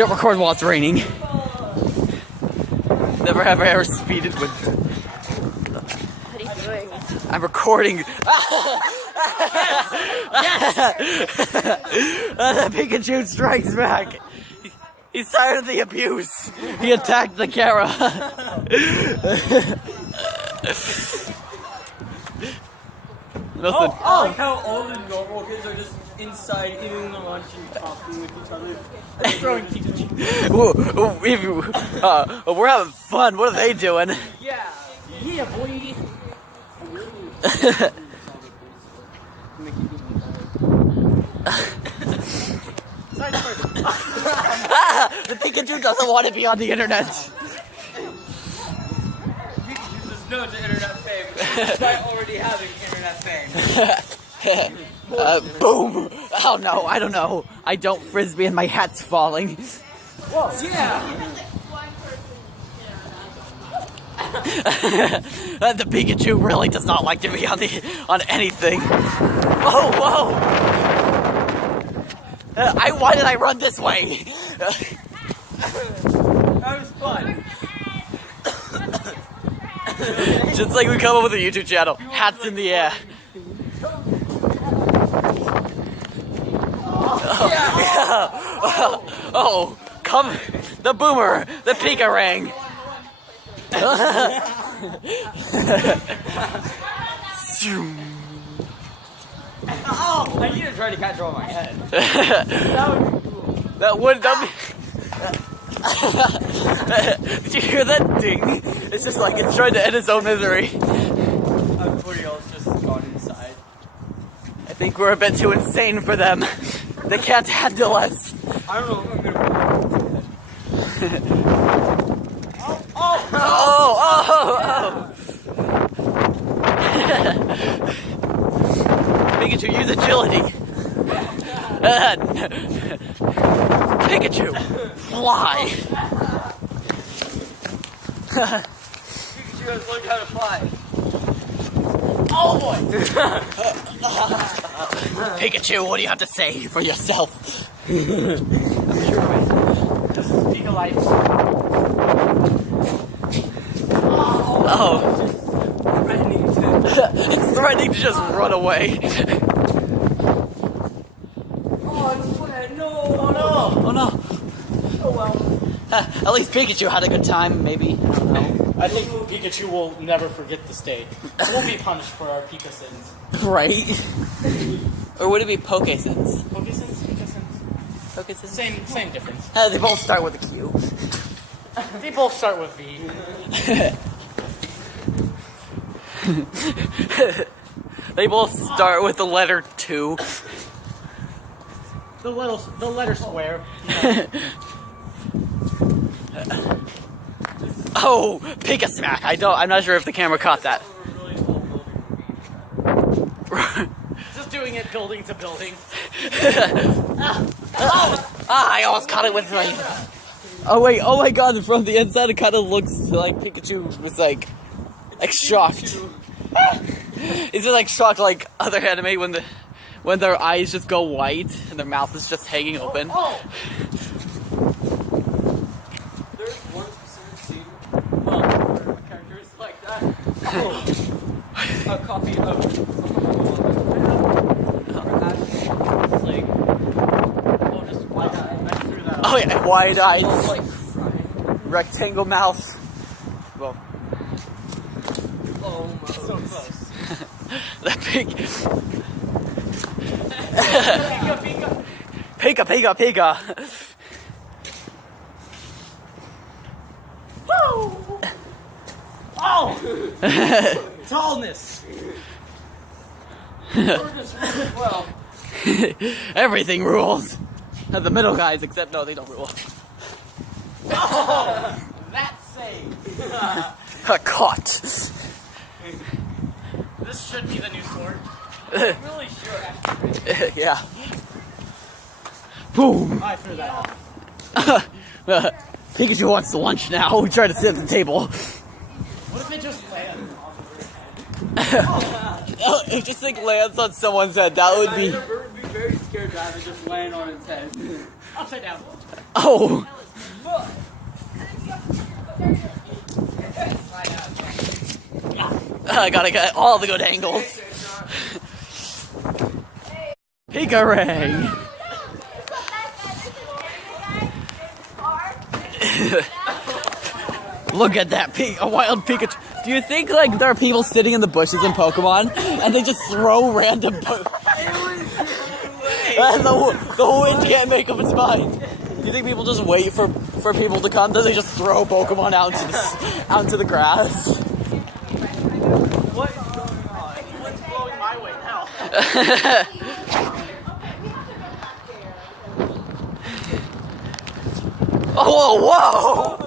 Don't record while it's raining. Never have I ever speeded with... What are you doing? I'm recording. Yes! The Pikachu strikes back. He's tired of the abuse. He attacked the camera. Nothing. I like how all the normal kids are just inside eating their lunch and talking with each other and throwing Pikachu. We're having fun. What are they doing? Yeah, boy. The Pikachu doesn't want to be on the internet. Pikachu says no to internet fame despite already having internet fame. Boom! Oh no, I don't know. I don't frisbee and my hat's falling. Whoa, yeah. The Pikachu really does not like to be on anything. Whoa! Why did I run this way? That was fun. Just like we come up with a YouTube channel. Hats in the air. Oh, come, the boomer, the Pika-rang. Oh, I need to try to catch all my head. That would be. Did you hear that ding? It's just like it's trying to end its own misery. Everybody else just gone inside. I think we're a bit too insane for them. They can't handle us. I don't know if I'm gonna. Pikachu, use agility. Pikachu, fly. Pikachu has learned how to fly. Oh boy. Pikachu, what do you have to say for yourself? This is Pika life. Oh. Threatening to. It's threatening to just run away. Oh, it's wet. No. Oh no. Oh well. At least Pikachu had a good time, maybe. I don't know. I think Pikachu will never forget this day. We'll be punished for our Pika sins. Right? Or would it be Poke sins? Poke sins? Pika sins? Poke sins? Same difference. They both start with a Q. They both start with V. They both start with the letter 2. The letter square. Oh, Pika smack! I'm not sure if the camera caught that. Just doing it building to building. I almost caught it with my... Oh wait, oh my god, from the inside it kind of looks like Pikachu was like shocked. Is it like shocked like other anime when their eyes just go white and their mouth is just hanging open? There's one specific scene where a character is like that. A copy of like, just wide-eyed. I threw that Oh yeah, wide eyes, like crying. rectangle mouth. Well, Almost. So close. the big Pika. Pika. Woo! Oh! Tallness. Well. Everything rules. The middle guys, except no, they don't rule. Oh, that's safe. Caught. This should be the new sword. Really sure. Yeah. Boom. I threw that off. Pikachu wants lunch now. We try to sit at the table. What if it just lands off of her head? If this thing lands on someone's head, that would be... The bird would be very scared to have it just land on its head. upside down. Oh. I gotta get all the good angles. Pika ring. Look at that a wild Pikachu. Do you think like there are people sitting in the bushes in Pokemon and they just throw random and the wind can't make up its mind? Do you think people just wait for people to come? Then they just throw Pokemon out into the grass? What is going on? What's blowing my way now? Oh, whoa!